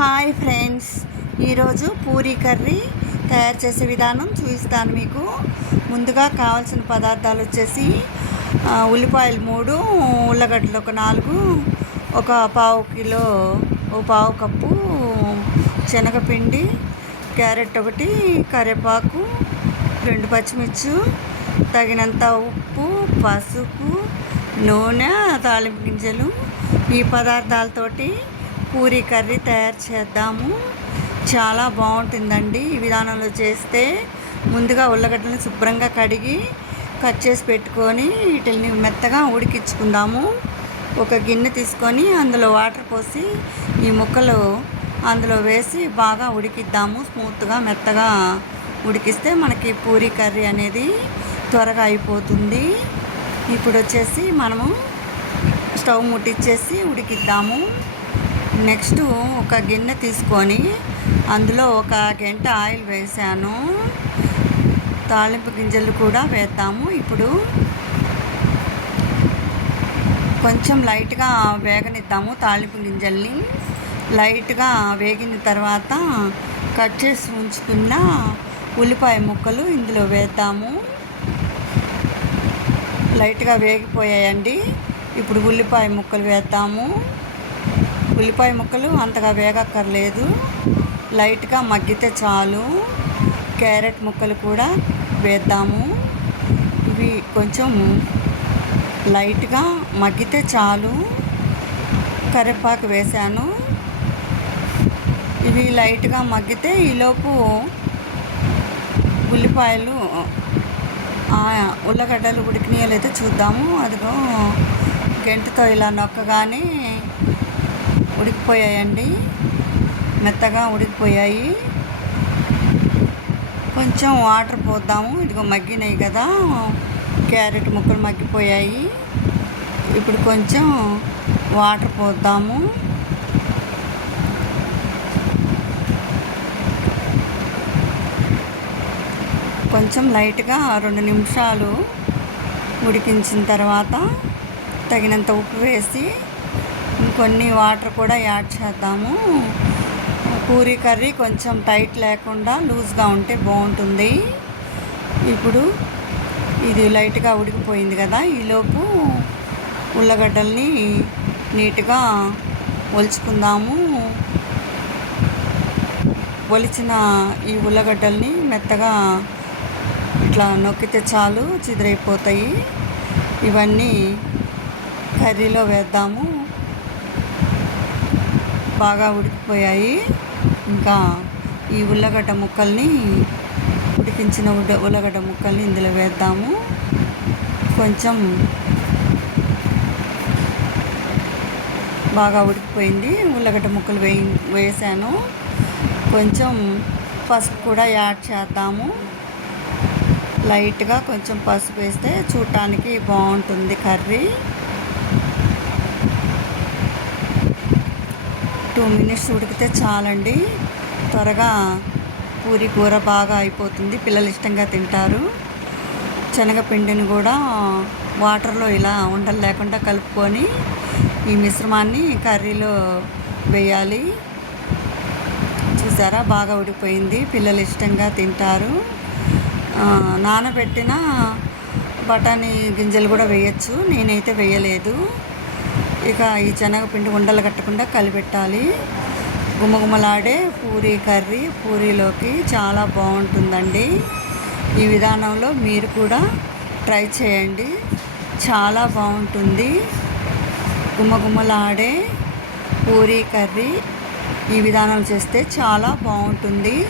Hi friends. ఈరోజు Puri curry తయారు చేసే విధానం చూపిస్తాను మీకు. ముందుగా కావాల్సిన పదార్థాలు వచ్చేసి ఉల్లిపాయలు మూడు ఉల్లగడ్డలు ఒక నాలుగు ఒక పావు కిలో ఓ పావు కప్పు శనగపిండి క్యారెట్ ఒకటి కరివేపాకు రెండు పచ్చిమిర్చి తగినంత ఉప్పు పసుపు నూనె తాలింపు గింజలు ఈ పదార్థాలతోటి పూరీ కర్రీ తయారు చేద్దాము. చాలా బాగుంటుందండి. ఈ విధానంలో చేస్తే ముందుగా ఉల్లగడ్డలను శుభ్రంగా కడిగి కట్ చేసి పెట్టుకొని వీటిని మెత్తగా ఉడికించుకుందాము. ఒక గిన్నె తీసుకొని అందులో వాటర్ పోసి ఈ ముక్కలు అందులో వేసి బాగా ఉడికిద్దాము. స్మూత్గా మెత్తగా ఉడికిస్తే మనకి పూరీ కర్రీ అనేది త్వరగా అయిపోతుంది. ఇప్పుడు వచ్చేసి మనము స్టవ్ ముట్టించేసి ఉడికిద్దాము. నెక్స్ట్ ఒక గిన్నె తీసుకొని అందులో ఒక గంట ఆయిల్ వేసాను. తాలింపు గింజలు కూడా వేద్దాము. ఇప్పుడు కొంచెం లైట్గా వేగనిద్దాము తాలింపు గింజల్ని. లైట్గా వేగిన తర్వాత కట్ చేసి ఉంచుకున్న ఉల్లిపాయ ముక్కలు ఇందులో వేద్దాము. లైట్గా వేగిపోయాయండి. ఇప్పుడు ఉల్లిపాయ ముక్కలు వేద్దాము. ఉల్లిపాయ ముక్కలు అంతగా వేగక్కర్లేదు. లైట్గా మగ్గితే చాలు. క్యారెట్ ముక్కలు కూడా వేద్దాము. ఇవి కొంచెం లైట్గా మగ్గితే చాలు. కరివేపాకు వేసాను. ఇవి లైట్గా మగ్గితే ఈలోపు ఉల్లిపాయలు ఉల్లగడ్డలు ఉడికినాయో లేదో చూద్దాము. అదిగో గంటతో ఇలా నొక్కగానే ఉడికిపోయాయండి. మెత్తగా ఉడికిపోయాయి. కొంచెం వాటర్ పోద్దాము. ఇదిగో మగ్గినాయి కదా. క్యారెట్ ముక్కలు మగ్గిపోయాయి. ఇప్పుడు కొంచెం వాటర్ పోద్దాము. కొంచెం లైట్గా రెండు నిమిషాలు ఉడికించిన తర్వాత తగినంత ఉప్పు వేసి ఇంకొన్ని వాటర్ కూడా యాడ్ చేద్దాము. పూరీ కర్రీ కొంచెం టైట్ లేకుండా లూజ్గా ఉంటే బాగుంటుంది. ఇప్పుడు ఇది లైట్గా ఉడికిపోయింది కదా ఈలోపు ఉల్లగడ్డల్ని నీట్గా ఒలుచుకుందాము. ఒలిచిన ఈ ఉల్లగడ్డల్ని మెత్తగా ఇట్లా నొక్కితే చాలు చిదిరైపోతాయి. ఇవన్నీ కర్రీలో వేద్దాము. బాగా ఉడికిపోయాయి. ఇంకా ఈ ఉల్లగడ్డ ముక్కల్ని ఉడికించిన ఉడ్డ ఉల్లగడ్డ ముక్కల్ని ఇందులో వేద్దాము. కొంచెం బాగా ఉడికిపోయింది. ఉల్లగడ్డ ముక్కలు వేయి వేసాను. కొంచెం పసుపు కూడా యాడ్ చేద్దాము. లైట్గా కొంచెం పసుపు వేస్తే చూడటానికి బాగుంటుంది కర్రీ. టూ మినిట్స్ ఉడికితే చాలండి. త్వరగా పూరి కూర బాగా అయిపోతుంది. పిల్లలు ఇష్టంగా తింటారు. శనగపిండిని కూడా వాటర్లో ఇలా ఉండలు లేకుండా కలుపుకొని ఈ మిశ్రమాన్ని కర్రీలో వేయాలి. చూసారా? బాగా ఉడిపోయింది పిల్లలు ఇష్టంగా తింటారు. నానబెట్టిన బఠానీ గింజలు కూడా వేయచ్చు. నేనైతే వేయలేదు. ఇక ఈ శనగపిండి ఉండలు కట్టకుండా కలిపెట్టాలి. గుమగుమలాడే పూరీ కర్రీ పూరీలోకి చాలా బాగుంటుందండి. ఈ విధానంలో మీరు కూడా ట్రై చేయండి. చాలా బాగుంటుంది. గుమగుమలాడే పూరీ కర్రీ ఈ విధానం చేస్తే చాలా బాగుంటుంది.